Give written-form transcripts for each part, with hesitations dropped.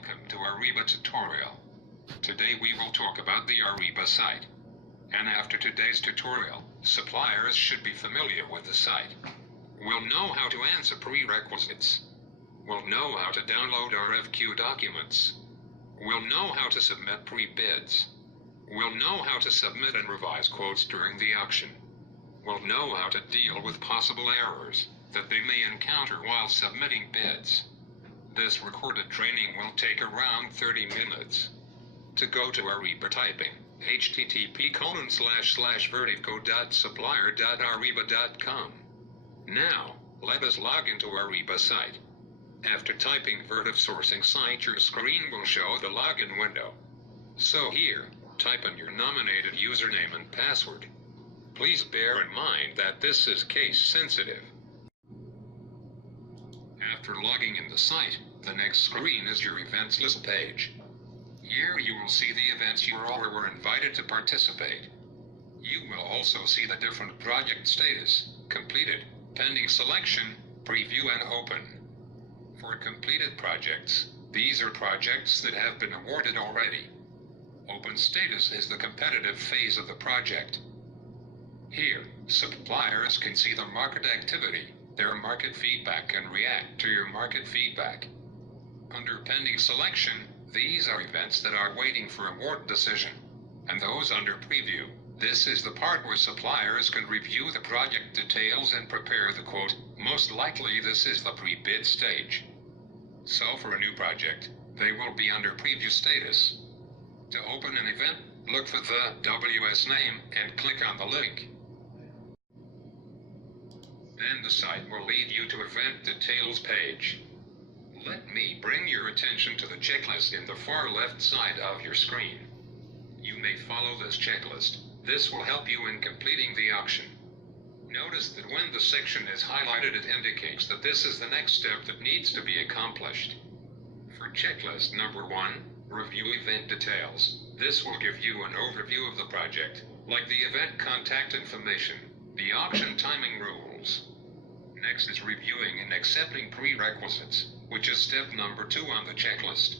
Welcome to Ariba tutorial. Today we will talk about the Ariba site. And after today's tutorial, suppliers should be familiar with the site. We'll know how to answer prerequisites. We'll know how to download RFQ documents. We'll know how to submit pre-bids. We'll know how to submit and revise quotes during the auction. We'll know how to deal with possible errors that they may encounter while submitting bids. This recorded training will take around 30 minutes. To go to Ariba, typing http://vertigo.supplier.ariba.com. Now, let us log into Ariba site. After typing Vertiv sourcing site, your screen will show the login window. So here, type in your nominated username and password. Please bear in mind that this is case sensitive. After logging in the site, the next screen is your events list page. Here you will see the events you are or were invited to participate. You will also see the different project status: completed, pending selection, preview and open. For completed projects, these are projects that have been awarded already. Open status is the competitive phase of the project. Here, suppliers can see the market activity, their market feedback, and react to your market feedback. Under pending selection, these are events that are waiting for award decision. And those under preview, this is the part where suppliers can review the project details and prepare the quote. Most likely this is the pre-bid stage. So for a new project, they will be under preview status. To open an event, look for the WS name and click on the link. Then the site will lead you to event details page. Let me bring your attention to the checklist in the far left side of your screen. You may follow this checklist. This will help you in completing the auction. Notice that when the section is highlighted, it indicates that this is the next step that needs to be accomplished. For checklist number 1, review event details. This will give you an overview of the project, like the event contact information, the auction timing rules. Next is reviewing and accepting prerequisites, which is step number 2 on the checklist.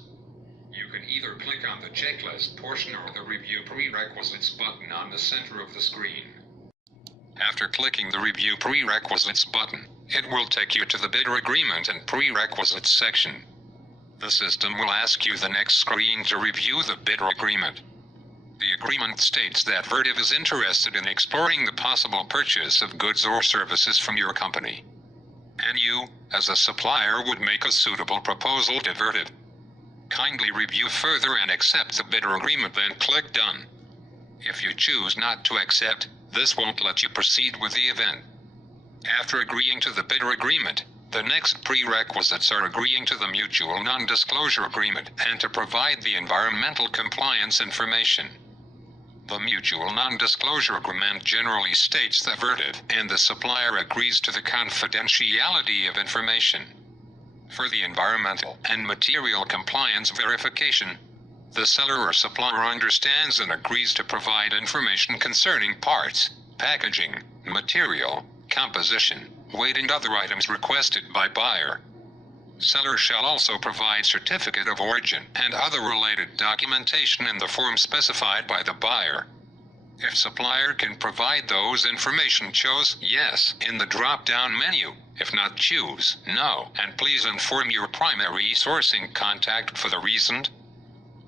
You can either click on the checklist portion or the review prerequisites button on the center of the screen. After clicking the review prerequisites button, it will take you to the bidder agreement and prerequisites section. The system will ask you the next screen to review the bidder agreement. The agreement states that Vertiv is interested in exploring the possible purchase of goods or services from your company. And you, as a supplier, would make a suitable proposal to Vertiv. Kindly review further and accept the bidder agreement, then click Done. If you choose not to accept, this won't let you proceed with the event. After agreeing to the bidder agreement, the next prerequisites are agreeing to the mutual non-disclosure agreement and to provide the environmental compliance information. The mutual non-disclosure agreement generally states that Vertiv and the supplier agrees to the confidentiality of information. For the environmental and material compliance verification, the seller or supplier understands and agrees to provide information concerning parts, packaging, material, composition, weight and other items requested by buyer. Seller shall also provide certificate of origin and other related documentation in the form specified by the buyer. If supplier can provide those information, choose Yes in the drop-down menu. If not, choose No, and please inform your primary sourcing contact for the reason.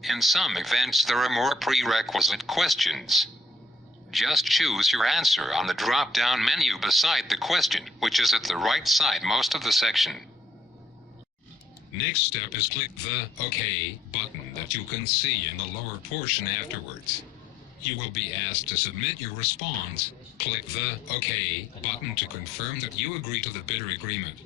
In some events there are more prerequisite questions. Just choose your answer on the drop-down menu beside the question, which is at the right side most of the section. Next step is click the OK button that you can see in the lower portion afterwards. You will be asked to submit your response. Click the OK button to confirm that you agree to the bidder agreement.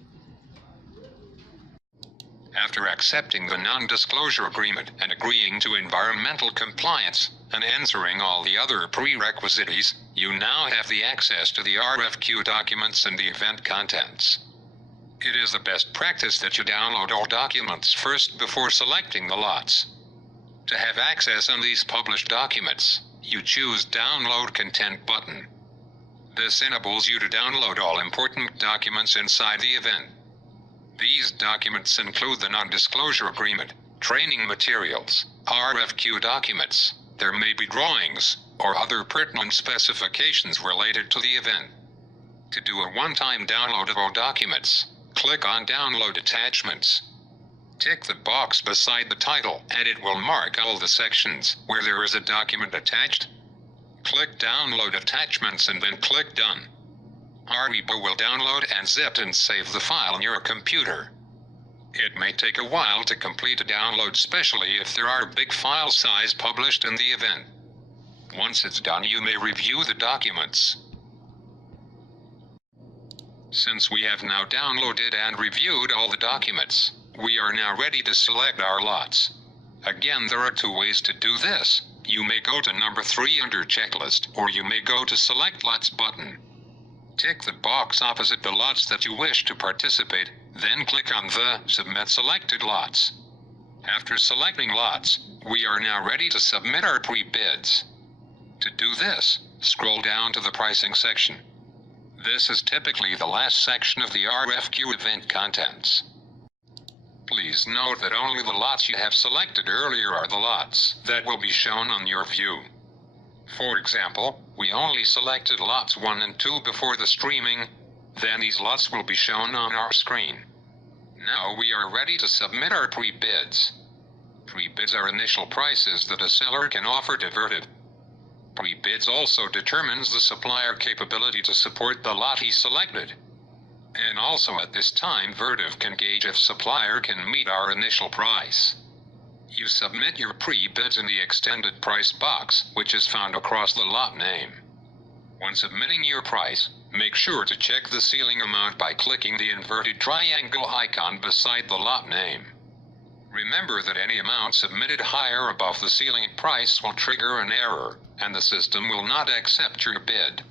After accepting the non-disclosure agreement and agreeing to environmental compliance and answering all the other prerequisites, you now have the access to the RFQ documents and the event contents. It is the best practice that you download all documents first before selecting the lots. To have access on these published documents, you choose Download Content button. This enables you to download all important documents inside the event. These documents include the non-disclosure agreement, training materials, RFQ documents. There may be drawings or other pertinent specifications related to the event. To do a one-time download of all documents, click on Download Attachments. Tick the box beside the title and it will mark all the sections where there is a document attached. Click Download Attachments and then click Done. Ariba will download and zip and save the file on your computer. It may take a while to complete a download, especially if there are big file size published in the event. Once it's done, you may review the documents. Since we have now downloaded and reviewed all the documents, we are now ready to select our lots. Again, there are two ways to do this. You may go to number 3 under Checklist, or you may go to Select Lots button. Tick the box opposite the lots that you wish to participate, then click on the Submit Selected Lots. After selecting lots, we are now ready to submit our pre-bids. To do this, scroll down to the pricing section. This is typically the last section of the RFQ event contents. Please note that only the lots you have selected earlier are the lots that will be shown on your view. For example, we only selected lots 1 and 2 before the streaming, then these lots will be shown on our screen. Now we are ready to submit our pre-bids. Pre-bids are initial prices that a seller can offer to Vertiv. Pre-bids also determines the supplier capability to support the lot he selected. And also at this time Vertiv can gauge if supplier can meet our initial price. You submit your pre-bids in the extended price box, which is found across the lot name. When submitting your price, make sure to check the ceiling amount by clicking the inverted triangle icon beside the lot name. Remember that any amount submitted higher above the ceiling price will trigger an error, and the system will not accept your bid.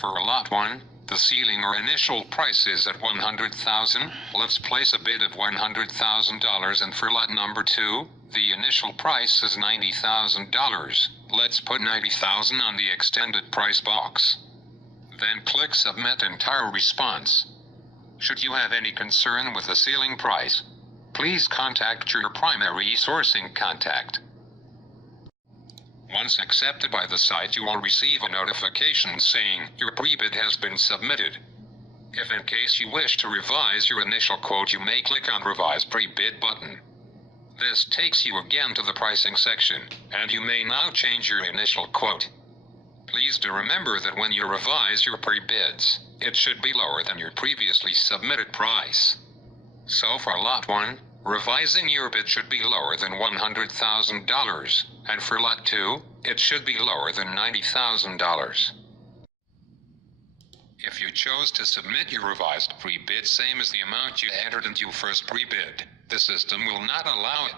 For lot 1, the ceiling or initial price is at $100,000. Let's place a bid of $100,000, and for lot number 2, the initial price is $90,000. Let's put $90,000 on the extended price box. Then click Submit Entire Response. Should you have any concern with the ceiling price, please contact your primary sourcing contact. Once accepted by the site, you will receive a notification saying your pre-bid has been submitted. If in case you wish to revise your initial quote, you may click on Revise Pre-bid button. This takes you again to the pricing section, and you may now change your initial quote. Please do remember that when you revise your pre-bids, it should be lower than your previously submitted price. So for lot 1, revising your bid should be lower than $100,000, and for lot 2, it should be lower than $90,000. If you chose to submit your revised pre-bid same as the amount you entered into your first pre-bid, the system will not allow it.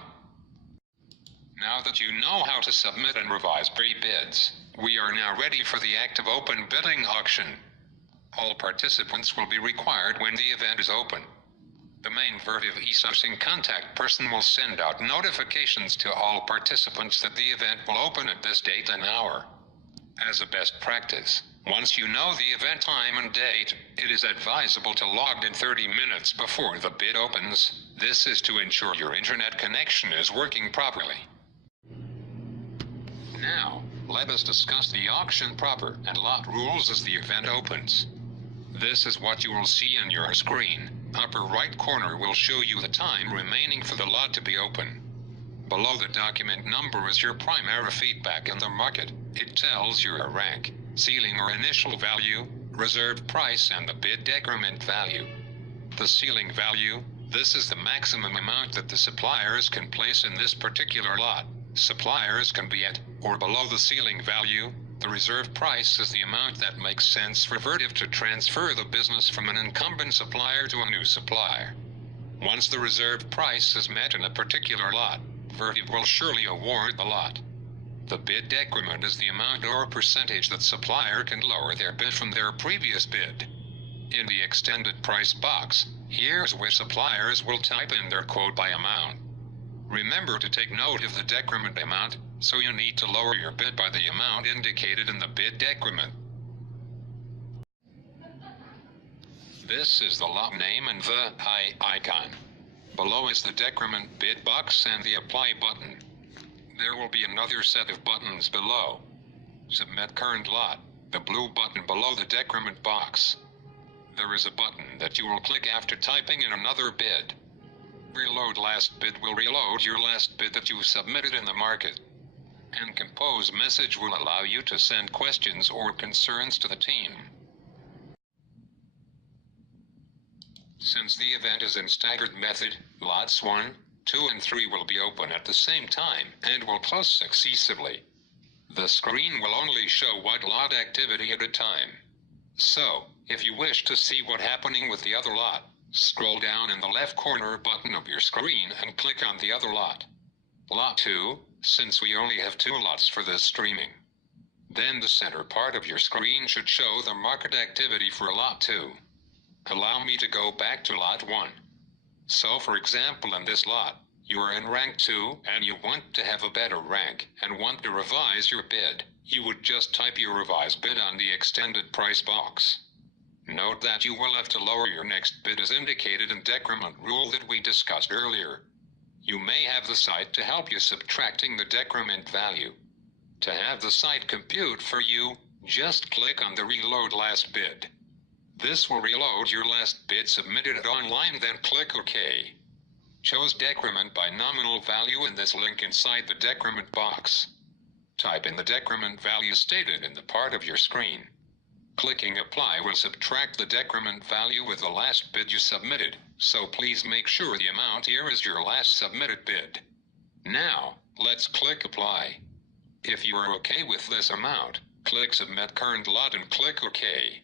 Now that you know how to submit and revise pre-bids, we are now ready for the active open bidding auction. All participants will be required when the event is open. The main Vertiv e-sourcing contact person will send out notifications to all participants that the event will open at this date and hour. As a best practice, once you know the event time and date, it is advisable to log in 30 minutes before the bid opens. This is to ensure your internet connection is working properly. Now, let us discuss the auction proper and lot rules as the event opens. This is what you will see on your screen. Upper right corner will show you the time remaining for the lot to be open. Below the document number is your primary feedback in the market. It tells your rank, ceiling or initial value, reserve price, and the bid decrement value. The ceiling value, this is the maximum amount that the suppliers can place in this particular lot. Suppliers can be at or below the ceiling value. The reserve price is the amount that makes sense for Vertiv to transfer the business from an incumbent supplier to a new supplier. Once the reserve price is met in a particular lot, Vertiv will surely award the lot. The bid decrement is the amount or percentage that supplier can lower their bid from their previous bid. In the extended price box, here's where suppliers will type in their quote by amount. Remember to take note of the decrement amount, so you need to lower your bid by the amount indicated in the bid decrement. This is the lot name and the I icon. below is the decrement bid box and the apply button. There will be another set of buttons below. Submit current lot, the blue button below the decrement box. There is a button that you will click after typing in another bid. Reload last bid will reload your last bid that you submitted in the market. And compose message will allow you to send questions or concerns to the team. Since the event is in staggered method, lots 1, 2 and 3 will be open at the same time and will close successively. The screen will only show one lot activity at a time. So, if you wish to see what's happening with the other lot, scroll down in the left corner button of your screen and click on the other lot. Lot 2, since we only have 2 lots for this streaming. Then the center part of your screen should show the market activity for lot 2. Allow me to go back to lot 1. So for example in this lot, you are in rank 2 and you want to have a better rank and want to revise your bid. You would just type your revised bid on the extended price box. Note that you will have to lower your next bid as indicated in decrement rule that we discussed earlier. You may have the site to help you subtracting the decrement value. To have the site compute for you, just click on the reload last bid. This will reload your last bid submitted online, then click OK. Choose decrement by nominal value in this link inside the decrement box. Type in the decrement value stated in the part of your screen. Clicking apply will subtract the decrement value with the last bid you submitted, so please make sure the amount here is your last submitted bid. Now, let's click apply. If you are okay with this amount, click submit current lot and click OK.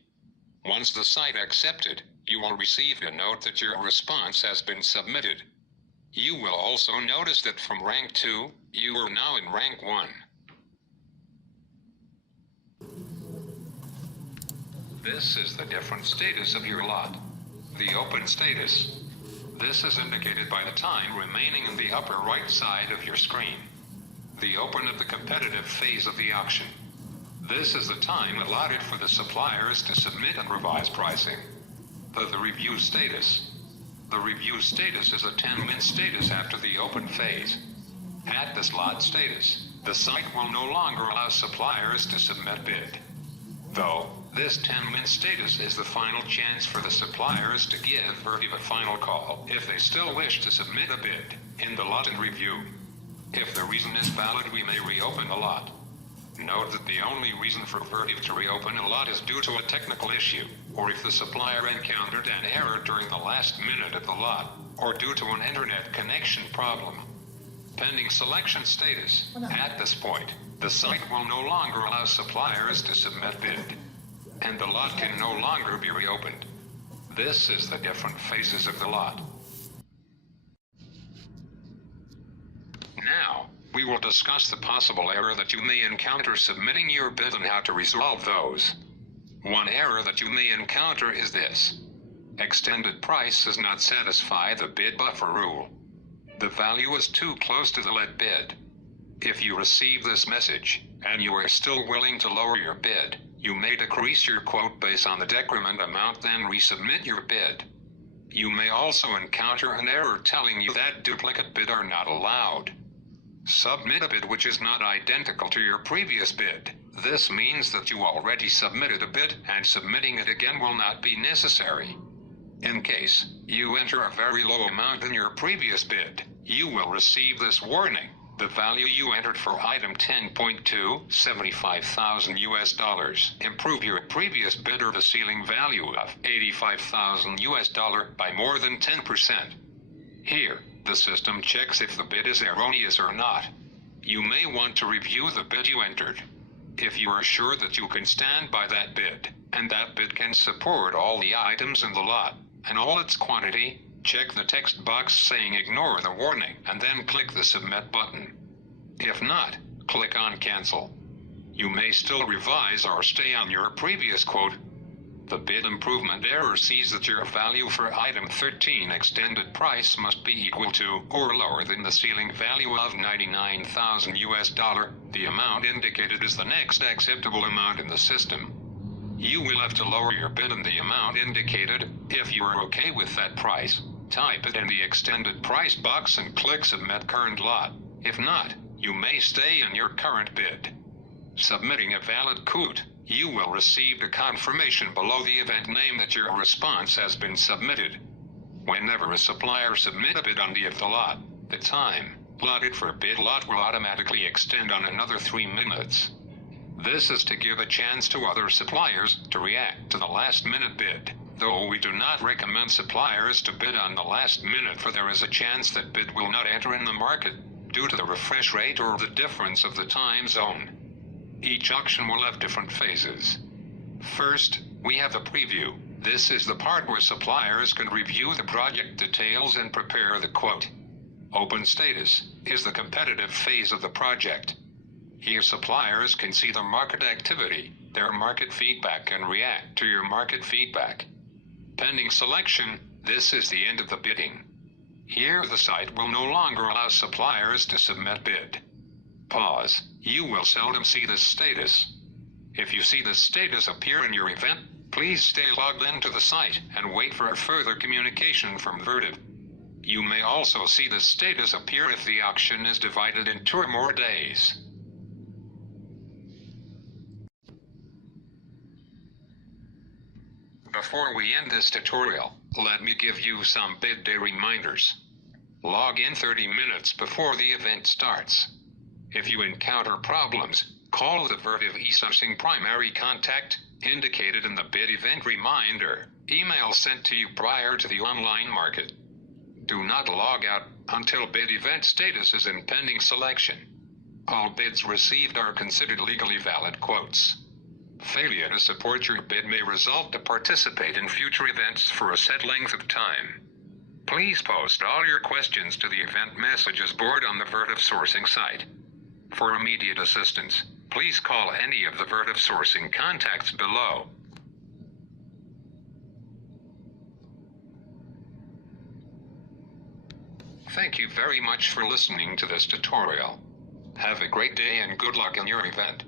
Once the site accepted, you will receive a note that your response has been submitted. You will also notice that from rank 2, you are now in rank 1. This is the different status of your lot. The open status. This is indicated by the time remaining in the upper right side of your screen. The open of the competitive phase of the auction. This is the time allotted for the suppliers to submit and revise pricing. The review status. The review status is a 10-min status after the open phase. At this lot status, the site will no longer allow suppliers to submit bid. Though, this 10-min status is the final chance for the suppliers to give or give a final call if they still wish to submit a bid in the lot in review. If the reason is valid, we may reopen the lot. Note that the only reason for Vertiv to reopen a lot is due to a technical issue, or if the supplier encountered an error during the last minute of the lot, or due to an internet connection problem. Pending selection status. At this point, the site will no longer allow suppliers to submit bid, and the lot can no longer be reopened. This is the different phases of the lot. Now, we will discuss the possible error that you may encounter submitting your bid and how to resolve those. One error that you may encounter is this. Extended price does not satisfy the bid buffer rule. The value is too close to the let bid. If you receive this message, and you are still willing to lower your bid, you may decrease your quote based on the decrement amount, then resubmit your bid. You may also encounter an error telling you that duplicate bid are not allowed. Submit a bid which is not identical to your previous bid. This means that you already submitted a bid and submitting it again will not be necessary. In case you enter a very low amount in your previous bid, you will receive this warning. The value you entered for item 10.2, $75,000. Improve your previous bid or the ceiling value of $85,000 by more than 10%. Here, the system checks if the bid is erroneous or not. You may want to review the bid you entered. If you are sure that you can stand by that bid, and that bid can support all the items in the lot, and all its quantity, check the text box saying ignore the warning and then click the submit button. If not, click on cancel. You may still revise or stay on your previous quote. The bid improvement error sees that your value for item 13 extended price must be equal to or lower than the ceiling value of $99,000. The amount indicated is the next acceptable amount in the system. You will have to lower your bid in the amount indicated if you are okay with that price. Type it in the extended price box and click Submit Current Lot. If not, you may stay in your current bid. Submitting a valid quote, you will receive a confirmation below the event name that your response has been submitted. Whenever a supplier submits a bid on the lot, the time allotted for bid lot will automatically extend on another 3 minutes. This is to give a chance to other suppliers to react to the last-minute bid, though we do not recommend suppliers to bid on the last minute, for there is a chance that bid will not enter in the market due to the refresh rate or the difference of the time zone. Each auction will have different phases. First, we have a preview. This is the part where suppliers can review the project details and prepare the quote. Open status is the competitive phase of the project. Here suppliers can see the market activity, their market feedback, and react to your market feedback. Pending selection, this is the end of the bidding. Here the site will no longer allow suppliers to submit bid. Pause. You will seldom see this status. If you see this status appear in your event, please stay logged into the site and wait for further communication from Vertiv. You may also see the status appear if the auction is divided in 2 or more days. Before we end this tutorial, let me give you some bid day reminders. Log in 30 minutes before the event starts. If you encounter problems, call the Vertiv eSourcing primary contact, indicated in the bid event reminder, email sent to you prior to the online market. Do not log out until bid event status is in pending selection. All bids received are considered legally valid quotes. Failure to support your bid may result to participate in future events for a set length of time. Please post all your questions to the event messages board on the Vertiv sourcing site. For immediate assistance, please call any of the Vertiv sourcing contacts below. Thank you very much for listening to this tutorial. Have a great day and good luck in your event.